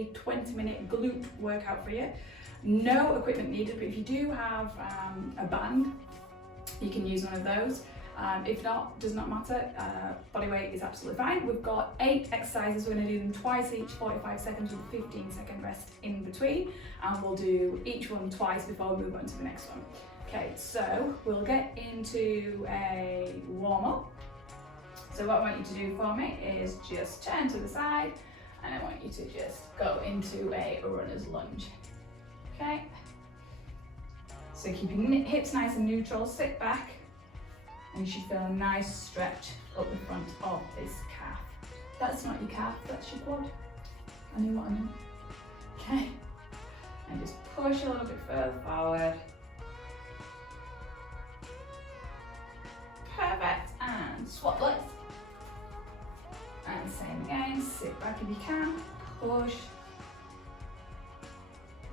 a 20-minute glute workout for you. No equipment needed, but if you do have a band, you can use one of those. If not, does not matter, body weight is absolutely fine. We've got 8 exercises, we're going to do them twice each, 45 seconds with a 15-second rest in between, and we'll do each one twice before we move on to the next one. Okay, so we'll get into a warm-up. So what I want you to do for me is just turn to the side, and I want you to just go into a runner's lunge. Okay, so keeping hips nice and neutral, sit back, and you should feel a nice stretch up the front of this calf. That's not your calf, that's your quad. I know what I mean. Okay, and just push a little bit further forward. Perfect, and swap legs. And same again, sit back if you can, push.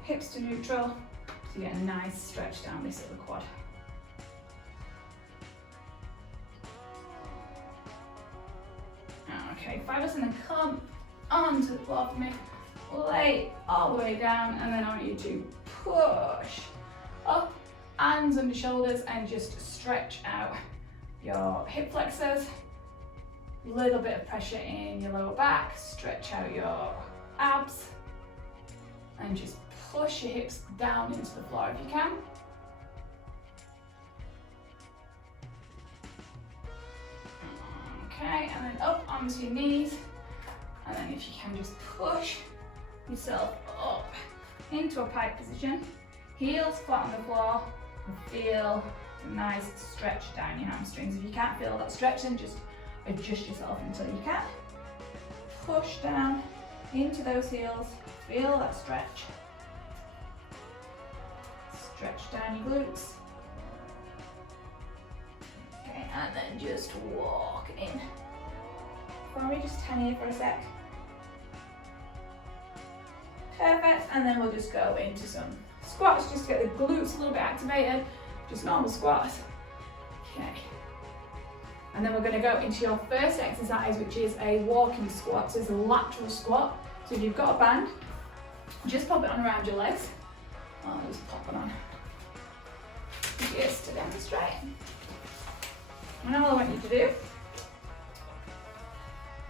Hips to neutral, so you get a nice stretch down this little quad. Okay, fabulous, and then come onto the floor for me, lay all the way down, and then I want you to push up, hands under shoulders, and just stretch out your hip flexors. Little bit of pressure in your lower back, stretch out your abs, and just push your hips down into the floor if you can. Okay, and then up onto your knees, and then if you can just push yourself up into a pike position, heels flat on the floor, and feel a nice stretch down your hamstrings. If you can't feel that stretch, then just adjust yourself until you can. Push down into those heels, feel that stretch. Stretch down your glutes. Okay, and then just walk in. For me, just hang here for a sec. Perfect, and then we'll just go into some squats just to get the glutes a little bit activated. Just normal squats. Okay. And then we're going to go into your first exercise, which is a walking squat. So it's a lateral squat. So if you've got a band, just pop it on around your legs. I'll just pop it on just to demonstrate. And all I want you to do,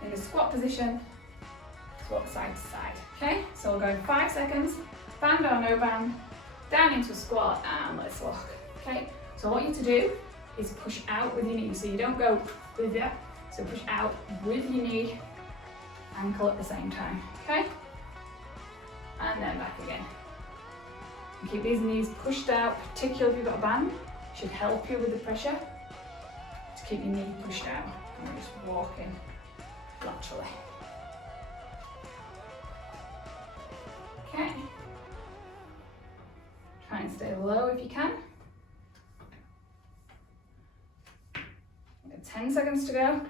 in the squat position, squat side to side. Okay, so we'll go in 5 seconds, band or no band, down into a squat, and let's walk. Okay, so what I want you to do is push out with your knee, so you don't go with it, so push out with your knee, ankle at the same time, okay? And then back again. And keep these knees pushed out, particularly if you've got a band, should help you with the pressure to keep your knee pushed out. And we're just walking laterally. Okay. Try and stay low if you can. 10 seconds to go.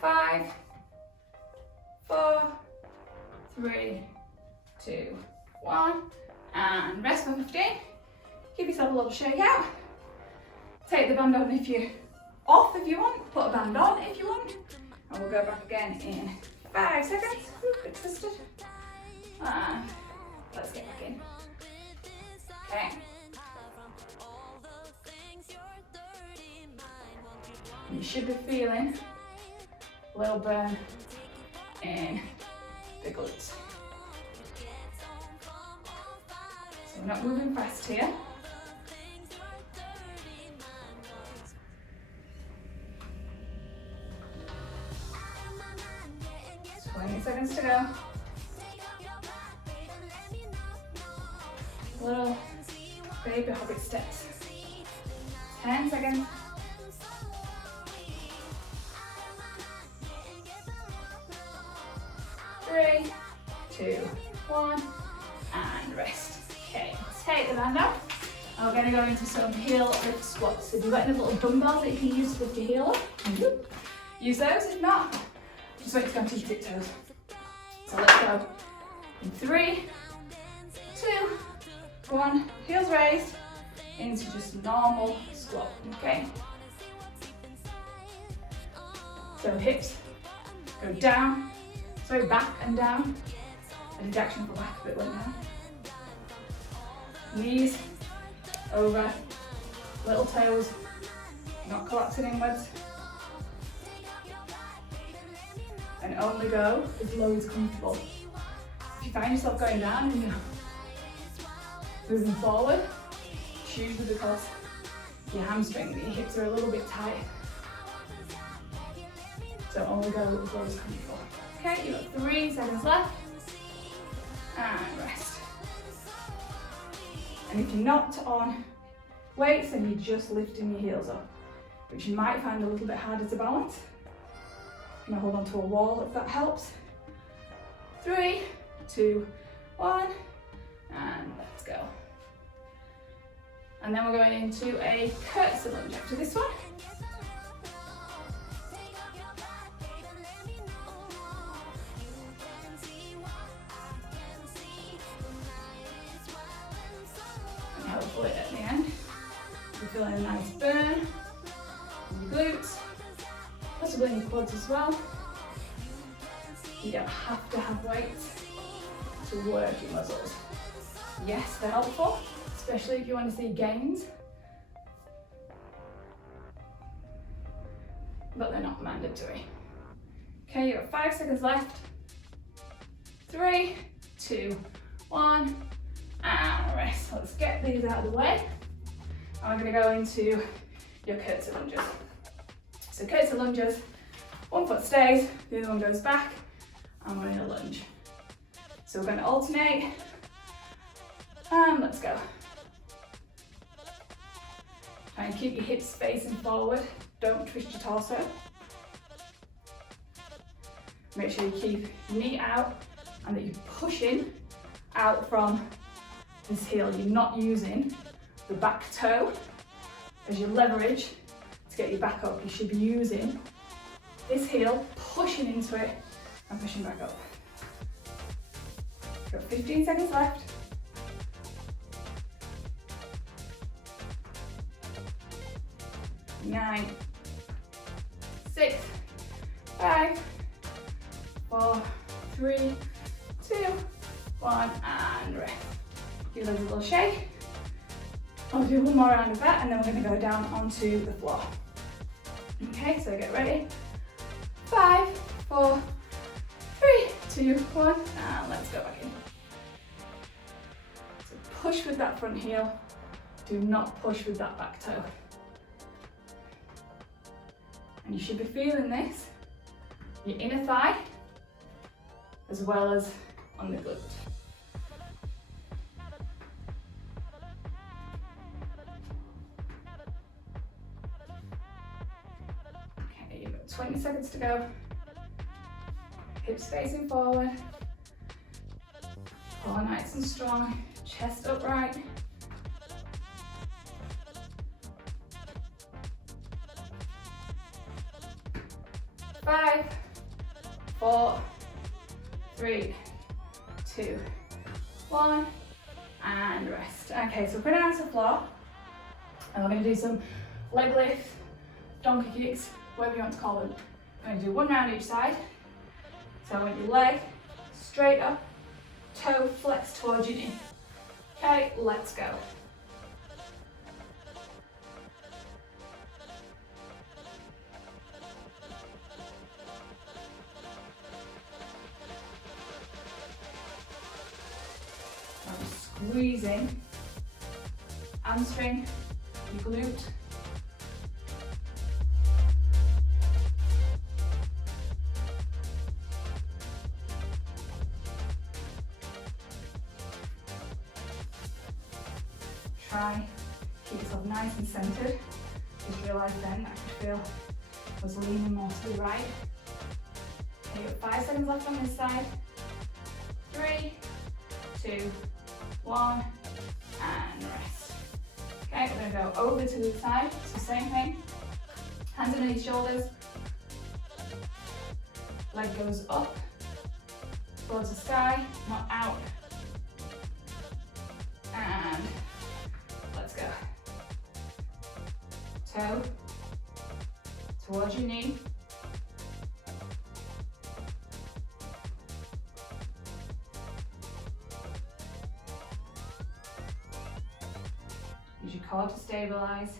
5, 4, 3, 2, 1, and rest for 15. Give yourself a little shake out. Take the band on if you're off if you want, put a band on if you want, and we'll go back again in 5 seconds. Ooh, a bit twisted. And let's get back in. Okay. You should be feeling a little burn in the glutes. So we're not moving fast here. 20 seconds to go. Little baby hobbit steps. 10 seconds. 3, 2, 1, and rest. Okay, take the band out. And we're going to go into some heel lift squats. If you've got any little dumbbells that you can use to lift your heel up, use those. If not, just wait to go to your tiptoes. So let's go in 3, 2, 1, heels raised into just normal squat, okay? So hips Go down, sorry, back and down. I did action for back, but it went down. Knees over, little toes, not collapsing inwards. And only go as low as comfortable. If you find yourself going down and you're moving forward, it's usually because your hamstring, your hips are a little bit tight. So only go as low as comfortable. Okay, you've got 3 seconds left. And rest. And if you're not on weights, then you're just lifting your heels up, which you might find a little bit harder to balance. I'm gonna hold on to a wall if that helps. 3, 2, 1, and let's go. And then we're going into a curtsy lunge after this one. And hopefully at the end, you're feeling a nice burn in your glutes, possibly in your quads as well. You don't have to have weights to work your muscles. Yes, they're helpful, especially if you want to see gains, but they're not mandatory. Okay, you've got 5 seconds left. 3, 2, 1, and rest. Let's get these out of the way. And we're going to go into your curtsy lunges. So curtsy lunges, one foot stays, the other one goes back, and we're in a lunge. So we're going to alternate, and let's go. Try and keep your hips facing forward, don't twist your torso. Make sure you keep your knee out and that you're pushing out from this heel. You're not using the back toe as your leverage to get your back up. You should be using this heel, pushing into it and pushing back up. Got 15 seconds left. 9, 6, 5, 4, 3, 2, 1, and rest. Give those a little shake. I'll do one more round of that and then we're going to go down onto the floor. Okay, so get ready. 5, 4, 3, 2, 1, and let's go back in. So push with that front heel. Do not push with that back toe. And you should be feeling this, your inner thigh, as well as on the glute. Okay, you've got 20 seconds to go. Hips facing forward. Core nice and strong, chest upright. 5, 4, 3, 2, 1, and rest. Okay, so we're going down to the floor, and we're going to do some leg lifts, donkey kicks, whatever you want to call them. I'm going to do one round each side. So I want your leg straight up, toe flexed towards your knee. Okay, let's go. Squeezing, hamstring, your glute. Try, keep yourself nice and centered. Just realise then that I could feel I was leaning more to the right. Okay, you've got 5 seconds left on this side. 3, 2, 1, and rest. Okay, we're going to go over to the side, so same thing. Hands underneath shoulders. Leg goes up towards the sky, not out. And let's go. Toe towards your knee. your core to stabilise.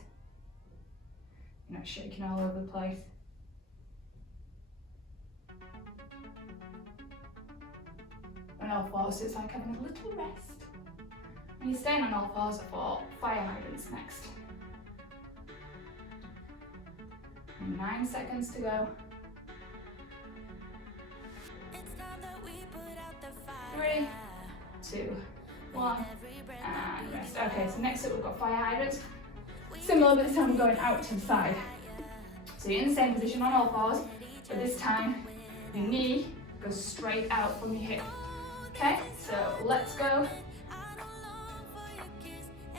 You're not shaking all over the place. On all fours, so it's like having a little rest. And you're staying on all fours for fire hydrants next. And 9 seconds to go. 3, 2, 1, and rest. Okay, so next up we've got fire hydrants. Similar, but this time we're going out to the side. So you're in the same position on all fours, but this time your knee goes straight out from your hip. Okay, so let's go.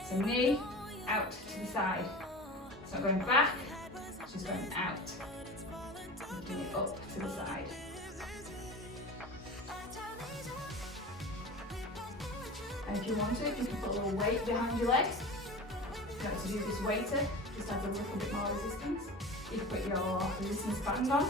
So knee out to the side. It's not going back, it's just going out. Lifting it up to the side. And if you want to, you can put a little weight behind your legs. If you like to do this weighted, just have a little bit more resistance. You can put your resistance band on.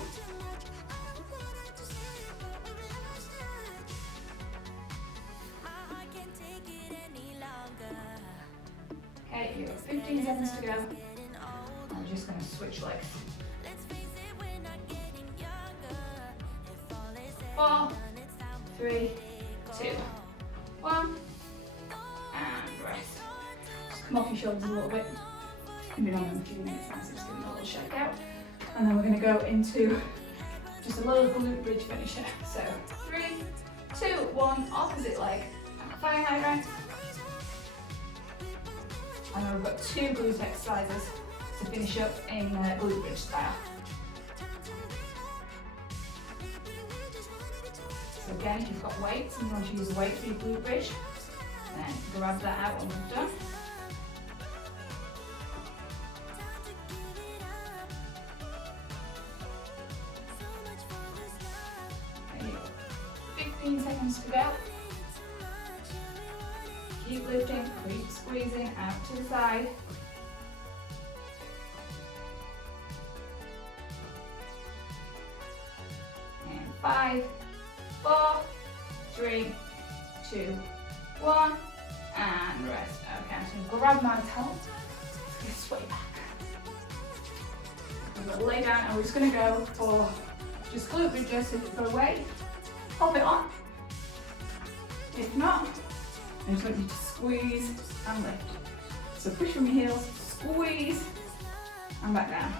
Okay, you've got 15 seconds to go. I'm just going to switch legs. 4, 3, 2, 1, and rest. Just come off your shoulders a little bit. You've been on them a few minutes now, so just give them a little shake out. And then we're going to go into just a little glute bridge finisher. So 3, 2, 1, opposite leg, and fire hydrant. And then we've got 2 glute exercises to finish up in glute bridge style. So again, if you've got weights and you want to use a weight for your glute bridge, then grab that out when we've done. Okay, 15 seconds to go. Keep lifting, keep squeezing out to the side. And 5, 4, 3, 2, 1, and rest. Okay, I'm just going to grab my towel. Get sweaty back. I'm going to lay down and we're just going to go for just glute bridges. So if you've got a weight, pop it on. If not, I just want you to squeeze and lift. So push from your heels, squeeze, and back down.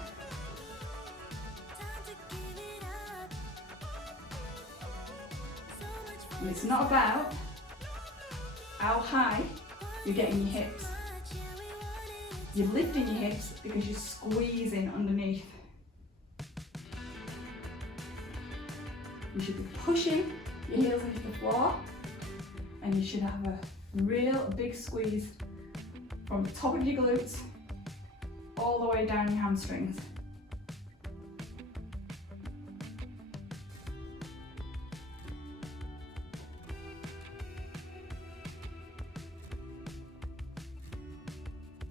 And it's not about how high you're getting your hips. You're lifting your hips because you're squeezing underneath. You should be pushing your heels into the floor, and you should have a real big squeeze from the top of your glutes all the way down your hamstrings.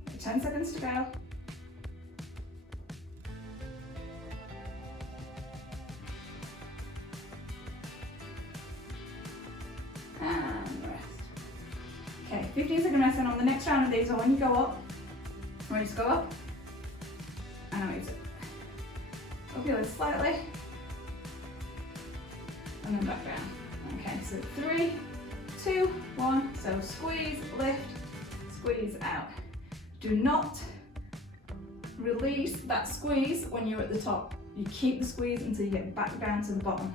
Okay, 10 seconds to go. And rest. Okay, 15-second rest, and on the next round of these, or when you go up, I want you to go up, and I want you to up your legs slightly, and then back down. Okay, so 3, 2, 1, so squeeze, lift, squeeze out. Do not release that squeeze when you're at the top. You keep the squeeze until you get back down to the bottom.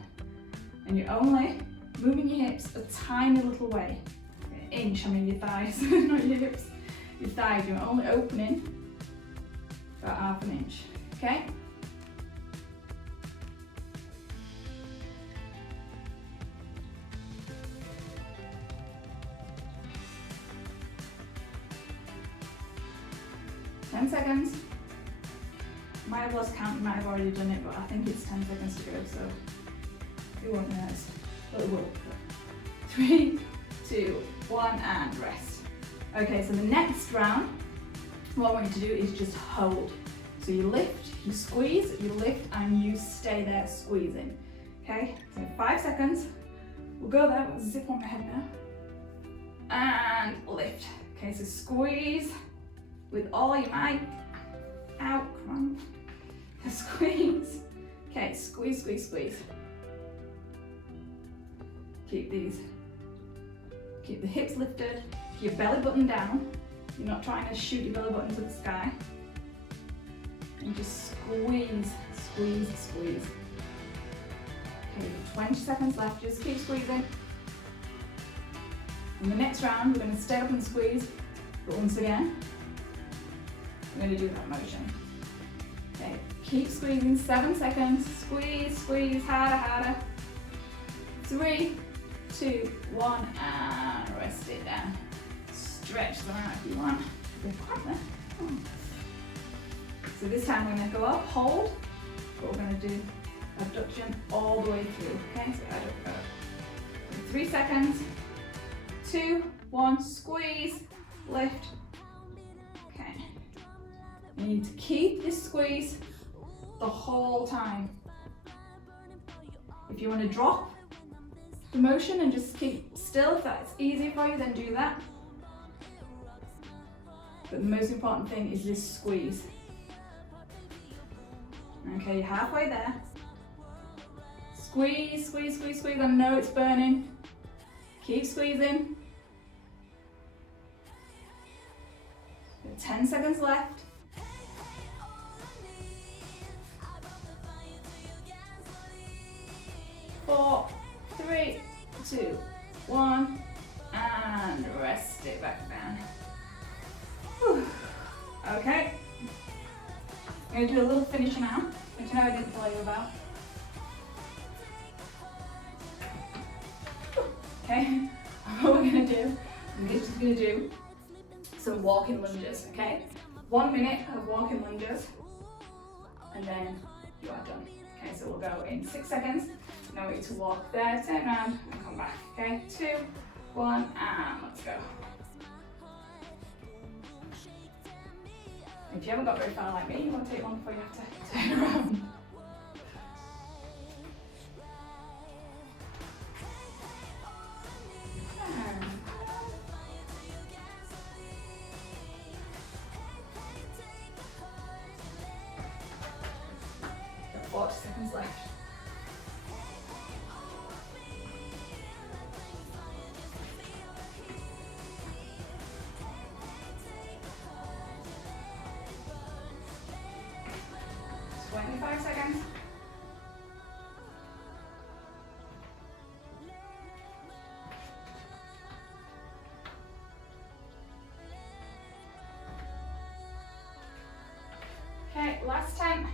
And you're only moving your hips a tiny little way. An inch, I mean your thighs, not your hips. Your thighs, you're only opening about half an inch, okay? Ten seconds. Might have lost count, you might have already done it, but I think it's 10 seconds to go, so it won't hurt. But it will. 3, 2, 1, and rest. Okay, so the next round, what I want you to do is just hold. So you lift, you squeeze, you lift, and you stay there squeezing. Okay, so 5 seconds. We'll go there, we'll zip on my head now. And lift. Okay, so squeeze, with all your might. Out, come on. Squeeze. Okay, squeeze, squeeze, squeeze. Keep the hips lifted, your belly button down. You're not trying to shoot your belly button to the sky. And just squeeze, squeeze, squeeze. Okay, 20 seconds left, just keep squeezing. In the next round, we're going to stay up and squeeze, but once again, we're going to do that motion. Okay, keep squeezing, 7 seconds, squeeze, squeeze, harder, harder. 3, 2, 1, and rest it down. Stretch them out if you want. So this time we're going to go up, hold, but we're going to do abduction all the way through. Okay, so up. 3 seconds. 2, 1, squeeze, lift. Okay. You need to keep this squeeze the whole time. If you want to drop the motion and just keep still, if that's easy for you, then do that. But the most important thing is this squeeze. Okay, you're halfway there. Squeeze, squeeze, squeeze, squeeze. I know it's burning. Keep squeezing. 10 seconds left. 4, 3, 2, 1, and rest it back down. Whew. Okay. I'm going to do a little finisher now, which I know I didn't tell you about. Okay, what we're going to do, we're just going to do some walking lunges, okay? 1 minute of walking lunges, and then you are done. Okay, so we'll go in 6 seconds. Now I want you to walk there, turn around, and come back. Okay, 2, 1, and let's go. If you haven't got very far like me, it won't take long before you have to turn around. Got 40 seconds left. Okay, last time.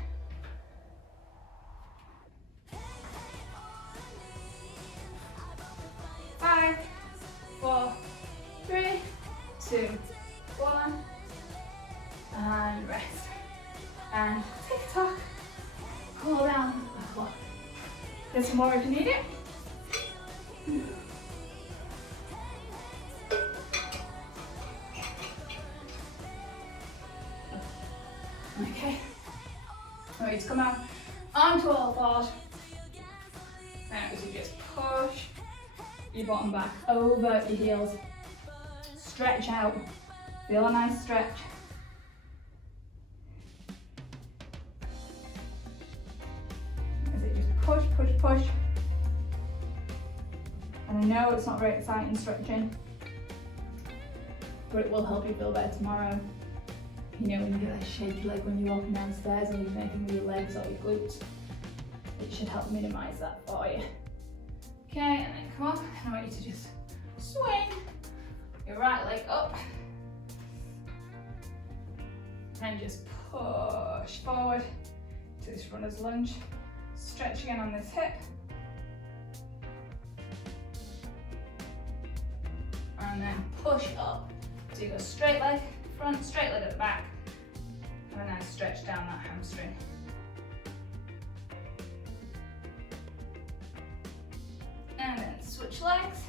5, 4, 3, 2, 1, and rest. And tick tock. Cool down the clock. Get some more if you need it. Okay. I want you to come out onto all fours. And as you just push your bottom back over your heels. Stretch out. Feel a nice stretch. As you just push, push, push. And I know it's not very exciting stretching, but it will help you feel better tomorrow. You know, when you get that shaky leg when you're walking downstairs and you're making with your legs or your glutes, it should help minimise that for you. Okay, and then come on, and I want you to just swing your right leg up and just push forward to this runner's lunge. Stretch again on this hip. And then push up. So you go straight leg front, straight leg at the back. And then stretch down that hamstring. And then switch legs.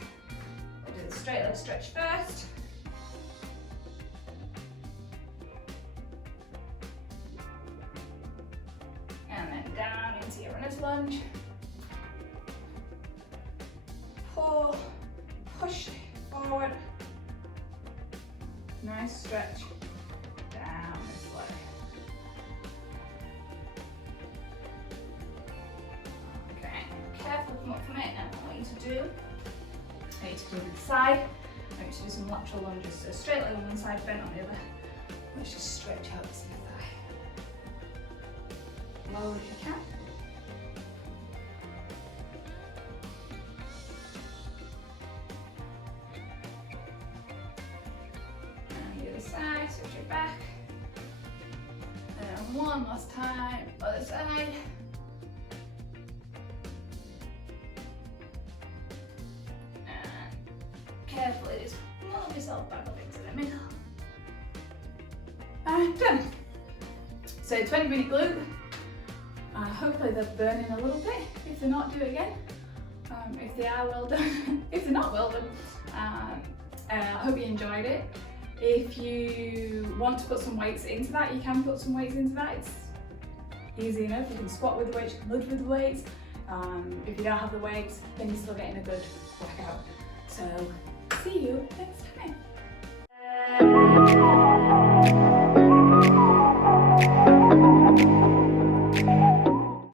We'll do the straight leg stretch first. And then down into your runner's lunge. Pull, push forward. Nice stretch down. do. I need to go to the side. I need to do some lateral lunges, so straight leg on one side, bent on the other. Let's just stretch out this inner thigh. Lower if you can. And the other side, switch it back. And one last time, other side. And carefully just move yourself back up into the middle. And done. So 20-minute glute. Hopefully they're burning a little bit. If they're not, do it again. If they are, well done. If they're not, well done. I hope you enjoyed it. If you want to put some weights into that, you can put some weights into that. It's easy enough. You can squat with the weights, you can lunge with the weights. If you don't have the weights, then you're still getting a good workout. So see you next time.